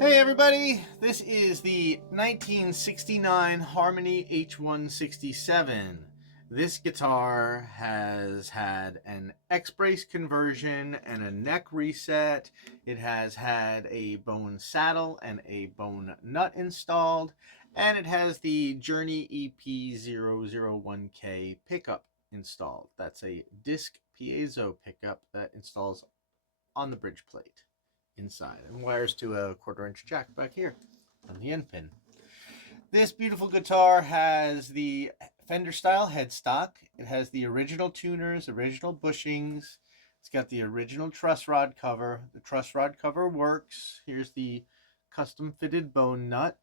Hey everybody, this is the 1969 Harmony H167. This guitar has had an X-brace conversion and a neck reset. It has had a bone saddle and a bone nut installed, and it has the Journey EP001k pickup installed. That's a disc piezo pickup that installs on the bridge plate inside and wires to a 1/4-inch jack back here on the end pin. This beautiful guitar has the Fender-style headstock. It has the original tuners, original bushings. It's got the original truss rod cover. The truss rod cover works. Here's the custom fitted bone nut.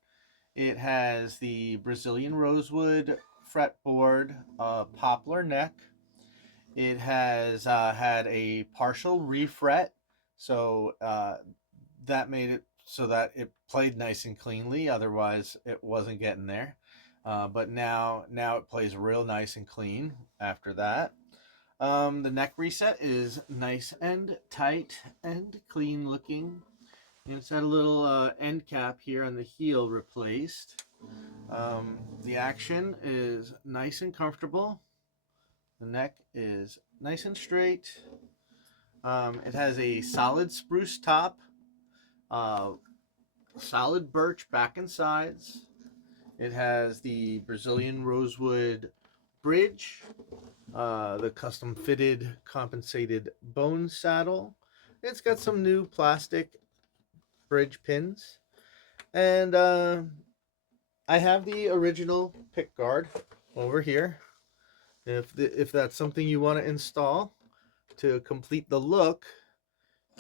It has the Brazilian rosewood fretboard, poplar neck. It has had a partial refret, so that made it so that it played nice and cleanly. Otherwise, it wasn't getting there. But now it plays real nice and clean after that. The neck reset is nice and tight and clean looking. And it's had a little end cap here on the heel replaced. The action is nice and comfortable. The neck is nice and straight. It has a solid spruce top, solid birch back and sides. It has the Brazilian rosewood bridge, the custom fitted compensated bone saddle. It's got some new plastic bridge pins. And I have the original pickguard over here. If that's something you want to install to complete the look,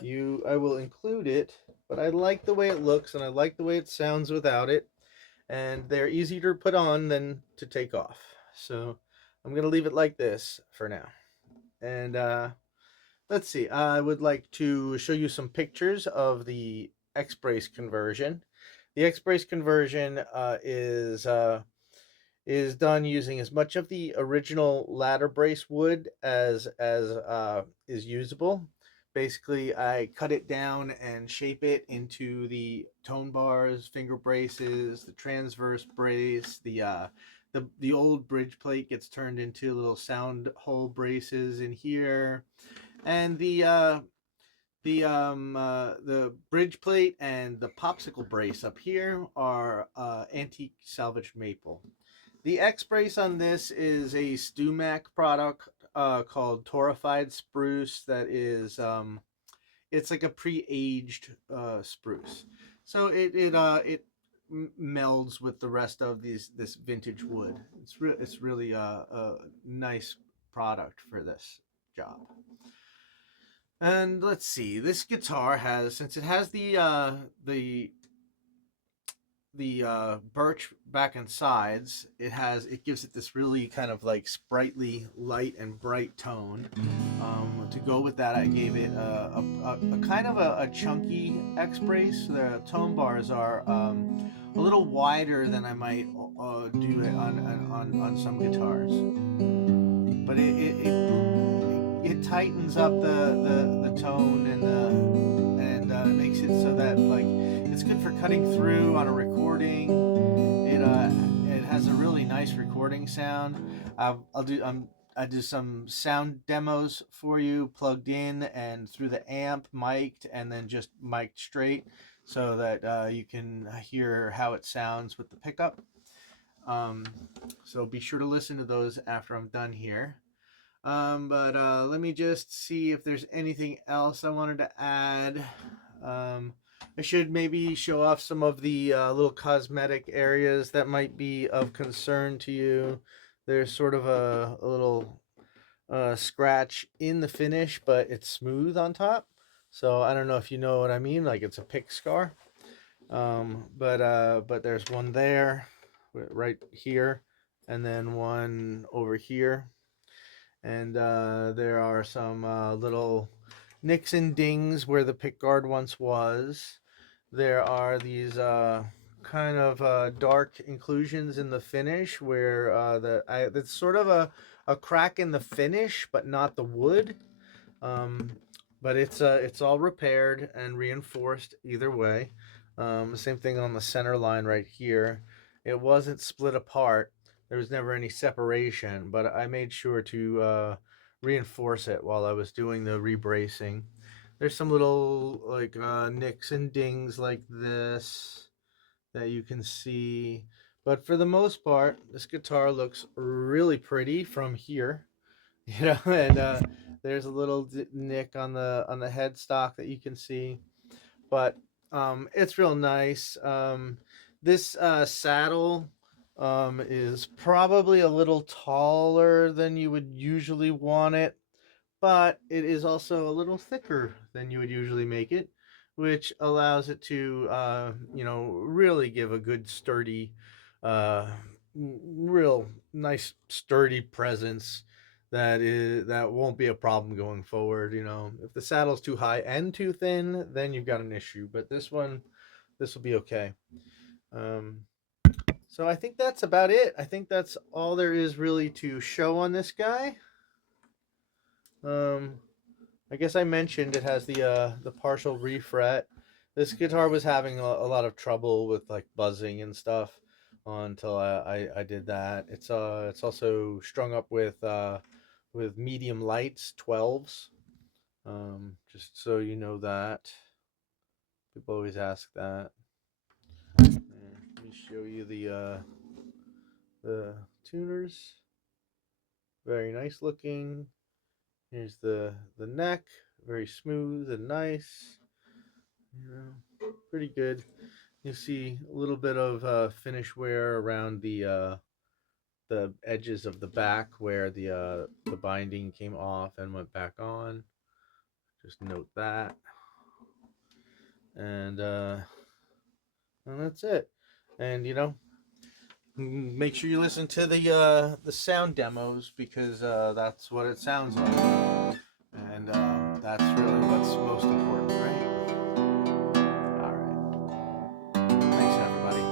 I will include it. But I like the way it looks and I like the way it sounds without it, and they're easier to put on than to take off. So I'm gonna leave it like this for now. And let's see. I would like to show you some pictures of the X-brace conversion. The X-brace conversion is done using as much of the original ladder brace wood as is usable. Basically, I cut it down and shape it into the tone bars, finger braces, the transverse brace. The old bridge plate gets turned into little sound hole braces in here, and the bridge plate and the popsicle brace up here are antique salvaged maple. The X-brace on this is a StewMac product called Torrefied Spruce that is, it's like a pre-aged spruce. So it melds with the rest of this vintage wood. It's really a nice product for this job. And let's see, this guitar has, since it has the birch back and sides, it gives it this really kind of like sprightly, light and bright tone. To go with that, I gave it a kind of a chunky X-brace. The tone bars are a little wider than I might do it on some guitars, but it tightens up the tone and makes it so that like it's good for cutting through on a recording. It has a really nice recording sound. I do some sound demos for you, plugged in and through the amp, mic'd, and then just mic'd straight, so that you can hear how it sounds with the pickup. So be sure to listen to those after I'm done here. But let me just see if there's anything else I wanted to add. I should maybe show off some of the little cosmetic areas that might be of concern to you. There's sort of a little scratch in the finish, but it's smooth on top. So I don't know if you know what I mean, like it's a pick scar. But there's one there, right here, and then one over here. And there are some little nicks and dings where the pickguard once was. There are these kind of dark inclusions in the finish where it's sort of a crack in the finish, but not the wood. But it's all repaired and reinforced either way. Same thing on the center line right here. It wasn't split apart. There was never any separation, but I made sure to reinforce it while I was doing the rebracing. There's some little like nicks and dings like this that you can see. But for the most part, this guitar looks really pretty from here, you know, and there's a little nick on the headstock that you can see, but it's real nice. This saddle is probably a little taller than you would usually want it, but it is also a little thicker than you would usually make it, which allows it to, you know, really give a good sturdy, uh, real nice sturdy presence that won't be a problem going forward. You know, if the saddle's too high and too thin, then you've got an issue. But this one, this will be okay. So I think that's about it. I think that's all there is really to show on this guy. I guess I mentioned it has the partial refret. This guitar was having a lot of trouble with like buzzing and stuff until I did that. It's also strung up with medium lights, 12s. Just so you know that. People always ask that. Let me show you the tuners. Very nice looking. Here's the neck, very smooth and nice. You know, pretty good. You see a little bit of finish wear around the edges of the back where the binding came off and went back on. Just note that. And that's it. And you know, make sure you listen to the sound demos, because that's what it sounds like, and that's really what's most important, right? All right. Thanks, everybody.